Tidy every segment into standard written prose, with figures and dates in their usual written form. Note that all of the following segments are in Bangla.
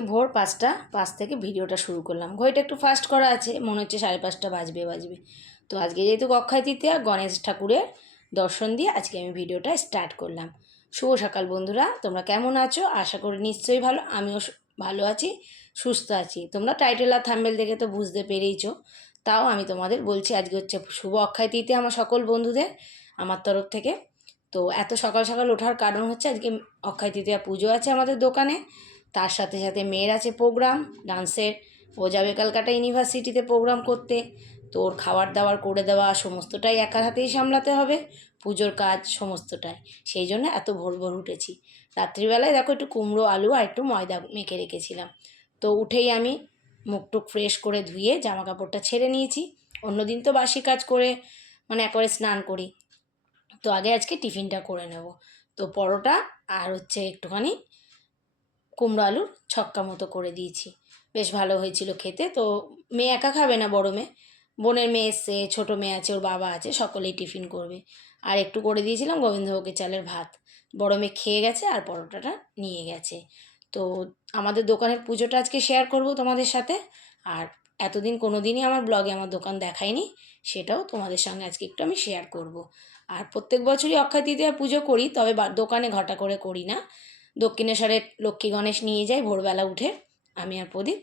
আজকে ভোর 5টা থেকে ভিডিওটা শুরু করলাম। ঘড়িটা একটু ফাস্ট করা আছে, মনে হচ্ছে 5:30 বাজবে। তো আজকে যেহেতু অক্ষয় তৃতীয়া, গণেশ ঠাকুরের দর্শন দিয়ে আজকে আমি ভিডিওটা স্টার্ট করলাম। শুভ সকাল বন্ধুরা, তোমরা কেমন আছো? আশা করি নিশ্চয়ই ভালো। আমিও ভালো আছি, সুস্থ আছি। তোমরা টাইটেল আর থাম্বনেল দেখে তো বুঝতে পেরেইছো, তাও আমি তোমাদের বলছি আজকে হচ্ছে শুভ অক্ষয় তৃতীয়া আমার সকল বন্ধুদের আমার তরফ থেকে। তো এত সকাল সকাল ওঠার কারণ হচ্ছে আজকে অক্ষয় তৃতীয়া পুজো আছে আমাদের দোকানে। তার সাথে সাথে মেয়ের আছে প্রোগ্রাম ডান্সের। ও যাবে ক্যালকাটা ইউনিভার্সিটিতে প্রোগ্রাম করতে। তো ওর খাবার দাবার করে দেওয়া সমস্তটাই একার হাতেই সামলাতে হবে, পুজোর কাজ সমস্তটাই। সেই জন্য এত ভোর ভোর উঠেছি। রাত্রিবেলায় দেখো একটু কুমড়ো আলু আর একটু ময়দা মেখে রেখেছিলাম। তো উঠেই আমি মুখটুক ফ্রেশ করে ধুয়ে জামা কাপড়টা ছেড়ে নিয়েছি। অন্যদিন তো বাসি কাজ করে মানে একবারে স্নান করি। তো আগে আজকে টিফিনটা করে নেব। তো পরোটা আর হচ্ছে একটুখানি কুমড়ো আলুর ছক্কা মতো করে দিয়েছি, বেশ ভালো হয়েছিল খেতে। তো মেয়ে একা খাবে না, বড় মেয়ে, বোনের মেয়ে এসছে, ছোটো মেয়ে আছে, ওর বাবা আছে, সকলেই টিফিন করবে। আর একটু করে দিয়েছিলাম গোবিন্দভোগের চালের ভাত। বড় মেয়ে খেয়ে গেছে আর পরোটাটা নিয়ে গেছে। তো আমাদের দোকানের পুজোটা আজকে শেয়ার করব তোমাদের সাথে। আর এতদিন কোনো দিনই আমার ব্লগে আমার দোকান দেখাইনি, সেটাও তোমাদের সঙ্গে আজকে একটু আমি শেয়ার করব। আর প্রত্যেক বছরই অক্ষয় তৃতীয়া পুজো করি, তবে দোকানে ঘটা করে করি না। দক্ষিণেশ্বরের লক্ষ্মী গণেশ নিয়ে যাই ভোরবেলা উঠে, আমি আর প্রদীপ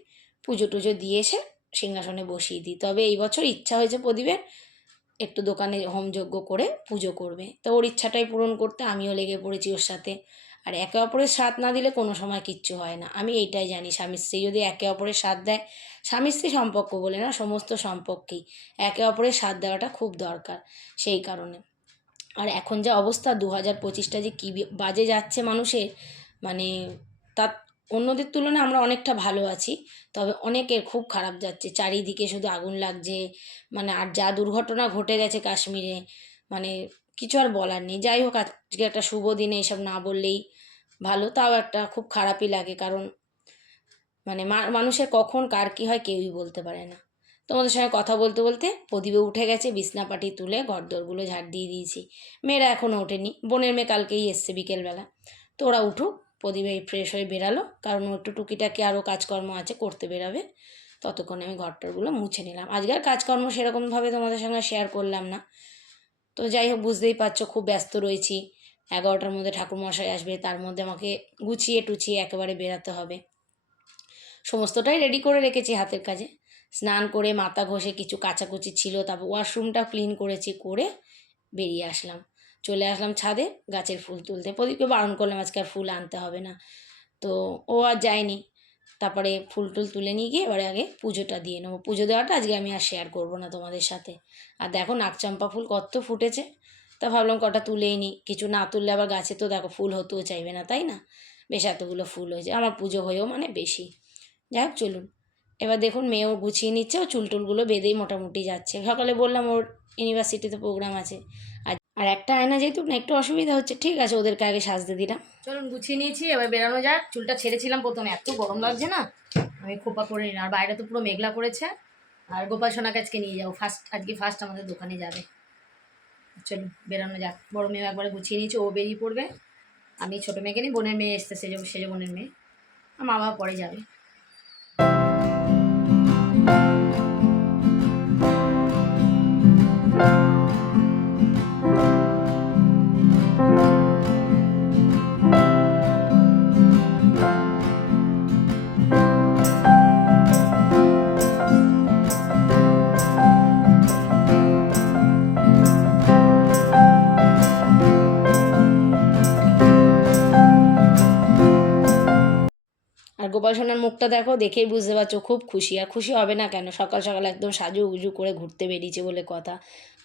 পুজো টুজো দিয়ে এসে সিংহাসনে বসিয়ে দিই। তবে এই বছর ইচ্ছা হয়েছে প্রদীপের একটু দোকানে হোমযজ্ঞ করে পুজো করবে। তো ওর ইচ্ছাটাই পূরণ করতে আমিও লেগে পড়েছি ওর সাথে। আর একে অপরের সাথ না দিলে কোনো সময় কিচ্ছু হয় না। আমি এইটাই জানি, স্বামী স্ত্রী যদি একে অপরের সাথ দেয়, স্বামী স্ত্রী সম্পর্ক বলে না, সমস্ত সম্পর্কেই একে অপরের সাথ দেওয়াটা খুব দরকার। সেই কারণে আর এখন যা অবস্থা 2025টা যে কী বাজে যাচ্ছে মানুষের, মানে তার অন্যদের তুলনায় আমরা অনেকটা ভালো আছি, তবে অনেকের খুব খারাপ যাচ্ছে। চারিদিকে শুধু আগুন লাগছে, মানে আর যা দুর্ঘটনা ঘটে গেছে কাশ্মীরে, মানে কিছু আর বলার নেই। যাই হোক, আজকে একটা শুভ দিনে এসব না বললেই ভালো। তাও একটা খুব খারাপই লাগে, কারণ মানে মানুষের কখন কার কী হয় কেউই বলতে পারে না। তোমাদের সঙ্গে কথা বলতে বলতে প্রদীপে উঠে গেছে, বিছনাপাটি তুলে ঘরদোরগুলো ঝাড় দিয়ে দিয়েছি। মেয়েরা এখনও ওঠেনি, বোনের মেয়ে কালকেই এসছে বিকেলবেলা। তো ওরা উঠুক, প্রদীপে ফ্রেশ হয়ে বেরালো, কারণ ও একটু টুকিটাকি আরও কাজকর্ম আছে করতে বেরাবে। ততক্ষণে আমি ঘরটারগুলো মুছে নিলাম। আজকে আর কাজকর্ম সেরকমভাবে তোমাদের সঙ্গে শেয়ার করলাম না। তো যাই হোক, বুঝতেই পারছো খুব ব্যস্ত রয়েছি। 11টার মধ্যে ঠাকুরমশাই আসবে, তার মধ্যে আমাকে গুছিয়ে টুছিয়ে একেবারে বেরাতে হবে। সমস্তটাই রেডি করে রেখেছি হাতের কাজে। স্নান করে মাথা ঘষে কিছু কাচাকুচি ছিল, তারপর ওয়াশরুমটা ক্লিন করেছি, করে বেরিয়ে আসলাম। চলে আসলাম ছাদে গাছের ফুল তুলতে। প্রদীপকে বারণ করলাম আজকে আর ফুল আনতে হবে না, তো ও আর যায়নি। তারপরে ফুল টুল তুলে নিয়ে গিয়ে এবারে আগে পুজোটা দিয়ে নেবো। পুজো দেওয়াটা আজকে আমি আর শেয়ার করবো না তোমাদের সাথে। আর দেখো নাকচম্পা ফুল কত ফুটেছে, তা ভাবলাম কটা তুলেই নিই। কিছু না তুললে আবার গাছে তো দেখো ফুল হতেও চাইবে না, তাই না? বেশ এতগুলো ফুল হয়েছে, আমার পুজো হয়েও মানে বেশি। যাই হোক চলুন, এবার দেখুন মেয়েও গুছিয়ে নিচ্ছে, ও চুলটুলগুলো বেঁধেই মোটামুটি যাচ্ছে। সকালে বললাম ওর ইউনিভার্সিটিতে প্রোগ্রাম আছে। আর একটা আয়না যেহেতু না একটু অসুবিধা হচ্ছে, ঠিক আছে ওদেরকে আগে সাজতে দিলাম। চলুন গুছিয়ে নিয়েছি, এবার বেরানো যাক। চুলটা ছেড়েছিলাম প্রথমে, এত গরম লাগছে না, আমি খোপা করে নিলাম। আর বাইরে তো পুরো মেঘলা করেছে। আর গোপাল সোনাকে আজকে নিয়ে যাবো, আজকে ফার্স্ট আমাদের দোকানে যাবে। চলুন বেরানো যাক। বড় মেয়ে একবারে গুছিয়ে নিয়েছি, ও বেরিয়ে পড়বে। আমি ছোটো মেয়েকে নিই, বোনের মেয়ে এসছে, সেজে বোনের মেয়ে, আর মা বাবা পরে যাবে। আর গোপাল সোনার মুখটা দেখো, দেখেই বুঝতে পারছো খুব খুশি। আর খুশি হবে না কেন, সকাল সকাল একদম সাজু উজু করে ঘুরতে বেরিয়েছে বলে কথা।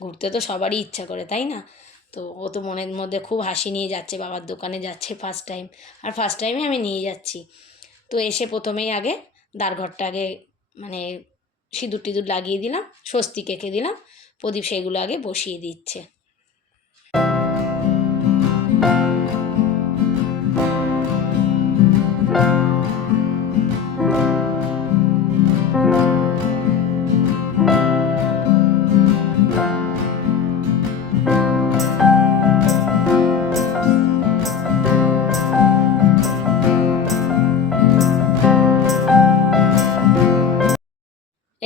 ঘুরতে তো সবারই ইচ্ছা করে, তাই না? তো ও তো মনের মধ্যে খুব হাসি নিয়ে যাচ্ছে, বাবার দোকানে যাচ্ছে ফার্স্ট টাইম। আর ফার্স্ট টাইমে আমি নিয়ে যাচ্ছি। তো এসে প্রথমেই আগে দ্বারঘরটা আগে মানে সিঁদুর টিঁদুর লাগিয়ে দিলাম, স্বস্তিক এঁকে দিলাম। প্রদীপ সেইগুলো আগে বসিয়ে দিচ্ছে।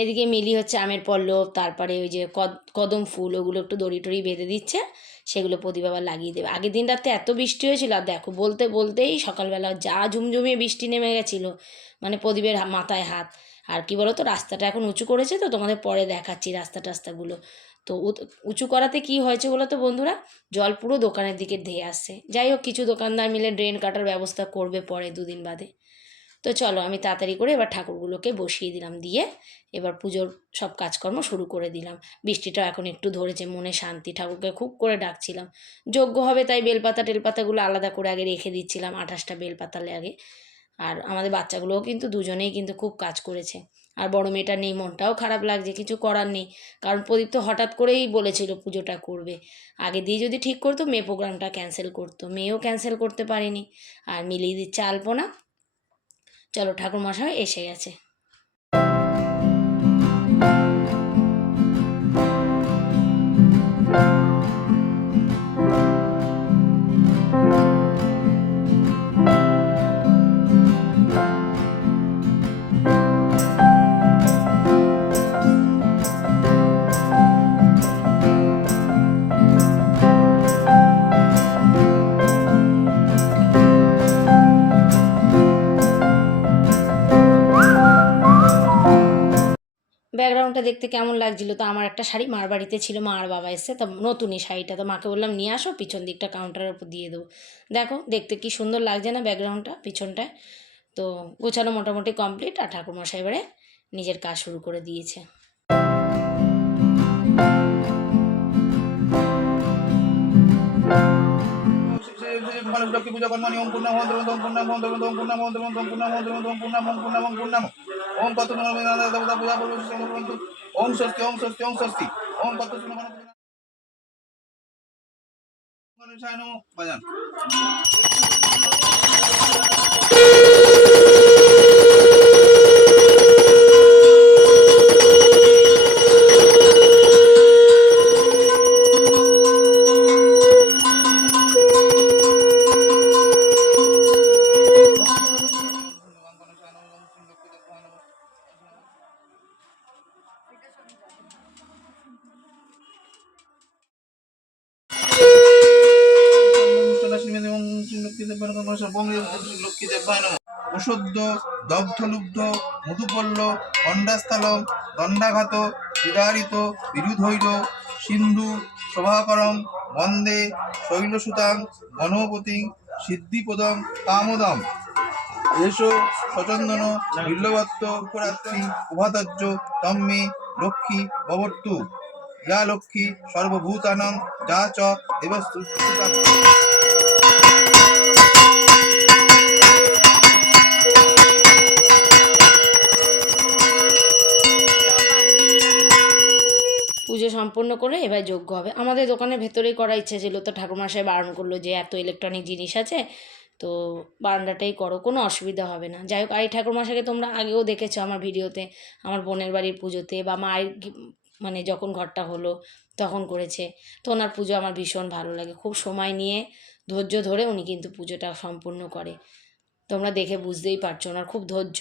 এদিকে মিলি হচ্ছে আমের পল্লব, তারপরে ওই যে কদম ফুল, ওগুলো একটু দড়ি টড়ি বেঁধে দিচ্ছে, সেগুলো প্রদীপ আবার লাগিয়ে দেবে। আগের দিন রাতে এত বৃষ্টি হয়েছিল, আর দেখো বলতে বলতেই সকালবেলা যা ঝুমঝুমিয়ে বৃষ্টি নেমে গেছিলো, মানে প্রদীপের মাথায় হাত। আর কি বলো তো, রাস্তাটা এখন উঁচু করেছে, তো তোমাদের পরে দেখাচ্ছি রাস্তাগুলো। তো উঁচু করাতে কি হয়েছে বলো তো বন্ধুরা, জল পুরো দোকানের দিকে ধেয়ে আসছে। যাই হোক, কিছু দোকানদার মিলে ড্রেন কাটার ব্যবস্থা করবে পরে 2 দিন বাদে। তো চলো আমি তাড়াতাড়ি করে এবার ঠাকুরগুলোকে বসিয়ে দিলাম, দিয়ে এবার পুজোর সব কাজকর্ম শুরু করে দিলাম। বৃষ্টিটা এখন একটু ধরেছে, মনে শান্তি, ঠাকুরকে খুব করে ডাকছিলাম। যজ্ঞ হবে তাই বেলপাতা টেলপাতাগুলো আলাদা করে আগে রেখে দিচ্ছিলাম, 28টা বেলপাতা লাগে। আর আমাদের বাচ্চাগুলোও কিন্তু দুজনেই কিন্তু খুব কাজ করেছে। আর বড় মেয়েটা নেই, মনটাও খারাপ লাগছে, কিছু করার নেই, কারণ প্রদীপ তো হঠাৎ করেই বলেছিল পুজোটা করবে। আগে দিয়ে যদি ঠিক করতো, মেয়ে প্রোগ্রামটা ক্যান্সেল করতো, মেয়েও ক্যান্সেল করতে পারেনি। আর মিলিয়ে দিচ্ছে আলপনা। চলো, ঠাকুরমশাই এসে গেছে। ব্যাকগ্রাউন্ডটা দেখতে কেমন লাগছিল? তো আমার একটা শাড়ি মার বাড়িতে ছিল, মা আর বাবা এসছে, তো নতুনই শাড়িটা, তো মাকে বললাম নিয়ে আসো, পিছন দিকটা কাউন্টারের উপর দিয়ে দেবো। দেখো দেখতে কি সুন্দর লাগছে না ব্যাকগ্রাউন্ডটা পিছনটায়? তো গোছানো মোটামুটি কমপ্লিট, আর ঠাকুরমশাই এবারে নিজের কাজ শুরু করে দিয়েছে। লক্ষ্মী পূজা কর্মাণি ওম পূর্ণাম ওম পূর্ণাম ওম পূর্ণাম ওম পূর্ণাম ওম পূর্ণাম ওম পূর্ণাম ওম পূর্ণাম ওম পূর্ণাম ওম কত দেবতা পূজা বলবো ওম স্বস্তি ওম স্বস্তি ওম স্বস্তি ওম কত বাজান। অশুদ্ধ দগ্ধলুব্ধ মধুপল্ল দণ্ডাস্থলম দণ্ডাঘাত বিদারিত বিরুধৈর সিন্ধু শোভাকরম বন্দে শৈলসুতাং গণপতিং সিদ্ধিপদং কামদম এসো সচন্দন বিল্লবত্ত উপরাত্রি উভাতজ্জ তম্মে লক্ষ্মী ভবত্তু যা লক্ষ্মী সর্বভূতানাং যা চ দেবস্তু। পুজো সম্পন্ন করে এবার যজ্ঞ হবে। আমাদের দোকানের ভেতরেই করার ইচ্ছে ছিল, তো ঠাকুরমশাই বারণ করলো যে এত ইলেকট্রনিক জিনিস আছে, তো বারান্দাটাই করো, কোনো অসুবিধা হবে না। যাই হোক, আর এই ঠাকুরমশাইকে তোমরা আগেও দেখেছো আমার ভিডিওতে, আমার বোনের বাড়ির পুজোতে বা মায়ের মানে যখন ঘরটা হলো তখন করেছে। তো ওনার পুজো আমার ভীষণ ভালো লাগে, খুব সময় নিয়ে ধৈর্য ধরে উনি কিন্তু পুজোটা সম্পূর্ণ করে। তোমরা দেখে বুঝতেই পারছো ওনার খুব ধৈর্য।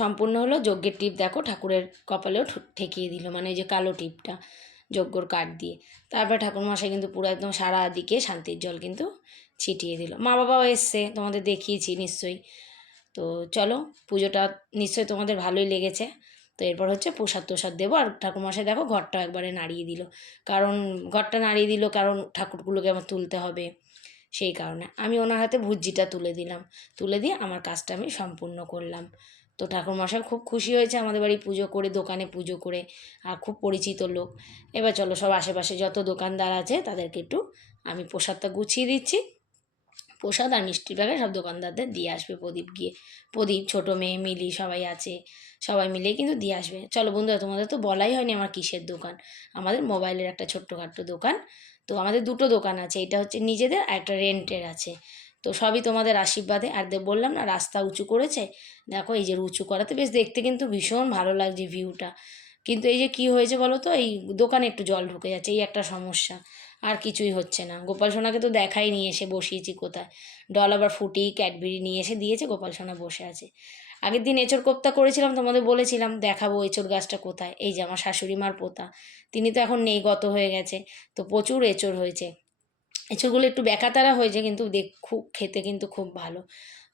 সম্পূর্ণ হলো। যজ্ঞের টিপ দেখো ঠাকুরের কপালেও ঠেকিয়ে দিল, মানে এই যে কালো টিপটা যজ্ঞর কাঠ দিয়ে। তারপরে ঠাকুরমশাই কিন্তু পুরো একদম সারা দিকে শান্তির জল কিন্তু ছিটিয়ে দিল। মা বাবাও এসছে, তোমাদের দেখিয়েছি নিশ্চয়ই। তো চলো, পুজোটা নিশ্চয়ই তোমাদের ভালোই লেগেছে। তো এরপর হচ্ছে প্রসাদ তোসাদ দেবো। আর ঠাকুরমশাই দেখো ঘরটা একবারে নাড়িয়ে দিল, কারণ ঘরটা নাড়িয়ে দিল কারণ ঠাকুরগুলোকে আমার তুলতে হবে, সেই কারণে আমি ওনার হাতে ভুজিটা তুলে দিলাম। তুলে দিয়ে আমার কাজটা আমি সম্পূর্ণ করলাম। তো ঠাকুরমশাই খুব খুশি হয়েছে আমাদের বাড়ি পুজো করে, দোকানে পুজো করে, আর খুব পরিচিত লোক। এবার চলো, সব আশেপাশে যত দোকানদার আছে তাদেরকে একটু আমি প্রসাদটা গুছিয়ে দিচ্ছি। প্রসাদ আর মিষ্টির প্যাকেট সব দোকানদারদের দিয়ে আসবে প্রদীপ গিয়ে। প্রদীপ, ছোটো মেয়ে মিলি সবাই আছে, সবাই মিলেই কিন্তু দিয়ে আসবে। চলো বন্ধুরা, তোমাদের তো বলাই হয়নি আমার কিসের দোকান। আমাদের মোবাইলের একটা ছোট্টখাট্ট দোকান। তো আমাদের দুটো দোকান আছে, এটা হচ্ছে নিজেদের আর একটা রেন্টের আছে। তো সবই তোমাদের আশীর্বাদে। আর বললাম না রাস্তা উঁচু করেছে, দেখো এই যে উঁচু করাতে বেশ দেখতে কিন্তু ভীষণ ভালো লাগছে ভিউটা। কিন্তু এই যে কি হয়েছে বলো তো, এই দোকানে একটু জল ঢুকে যাচ্ছে, এই একটা সমস্যা। আর কিছুই হচ্ছে না। গোপাল সোনাকে তো দেখাই নিয়ে এসে বসিয়েছি কোথায়, ডল আবার ফুটি ক্যাডবেরি নিয়ে এসে দিয়েছে, গোপাল সোনা বসে আছে। আগের দিন এঁচড় কোপ্তা করেছিলাম, তোমাদের বলেছিলাম দেখাবো এঁচড় গাছটা কোথায়। এই যে আমার শাশুড়ি মার পোতা, তিনি তো এখন নেই, গত হয়ে গেছে। তো প্রচুর এঁচড় হয়েছে। এঁচড়গুলো একটু বেকাতারা হয়েছে, কিন্তু খুব খেতে কিন্তু খুব ভালো।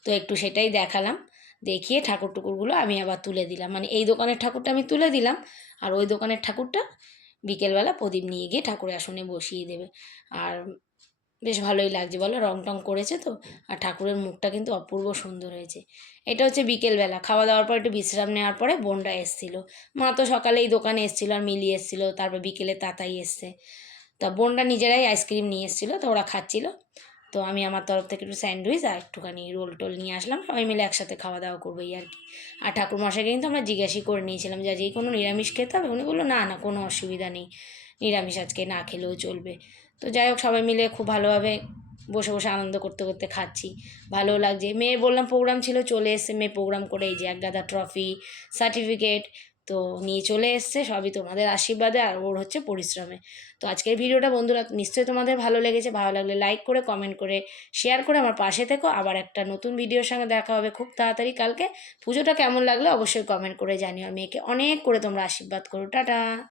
তো একটু সেটাই দেখালাম, দেখিয়ে ঠাকুর টুকুরগুলো আমি আবার তুলে দিলাম। মানে এই দোকানের ঠাকুরটা আমি তুলে দিলাম, আর ওই দোকানের ঠাকুরটা বিকেলবেলা প্রদীপ নিয়ে গিয়ে ঠাকুরের আসনে বসিয়ে দেবে। আর বেশ ভালোই লাগছে বলো, রং টং করেছে তো। আর ঠাকুরের মুখটা কিন্তু অপূর্ব সুন্দর হয়েছে। এটা হচ্ছে বিকেলবেলা, খাওয়া দাওয়ার পর একটু বিশ্রাম নেওয়ার পরে বোনরা এসেছিলো। মা তো সকালে এই দোকানে এসেছিলো, আর মিলি এসেছিলো, তারপর বিকেলে তাতাই এসছে। তা বোনরা নিজেরাই আইসক্রিম নিয়ে এসেছিলো, তো ওরা খাচ্ছিলো। তো আমি আমার তরফ থেকে একটু স্যান্ডউইচ আর একটুখানি রোল টোল নিয়ে আসলাম, সবাই মিলে একসাথে খাওয়া দাওয়া করবো এই আর কি। আর ঠাকুরমশাইকে কিন্তু আমরা জিজ্ঞাসা করে নিয়েছিলাম যে আজকে কোনো নিরামিষ খেতে হবে, উনি বললো না না, কোনো অসুবিধা নেই, নিরামিষ আজকে না খেলেও চলবে। তো যাই হোক, সবাই মিলে খুব ভালোভাবে বসে বসে আনন্দ করতে করতে খাচ্ছি, ভালো লাগছে। মেয়ের বললাম প্রোগ্রাম ছিল, চলে এসছে মেয়ে প্রোগ্রাম করে, এই যে এক গাদা ট্রফি সার্টিফিকেট তো নিয়ে চলে এসছে, সবই তোমাদের আশীর্বাদে আর ওর হচ্ছে পরিশ্রমে। তো আজকের ভিডিওটা বন্ধুরা নিশ্চয়ই তোমাদের ভালো লেগেছে। ভালো লাগলে লাইক করে, কমেন্ট করে, শেয়ার করে আমার পাশে থেকো। আবার একটা নতুন ভিডিওর সঙ্গে দেখা হবে খুব তাড়াতাড়ি কালকে। পুজোটা কেমন লাগলো অবশ্যই কমেন্ট করে জানিও। আর মেয়েকে অনেক করে তোমরা আশীর্বাদ করো। টাটা।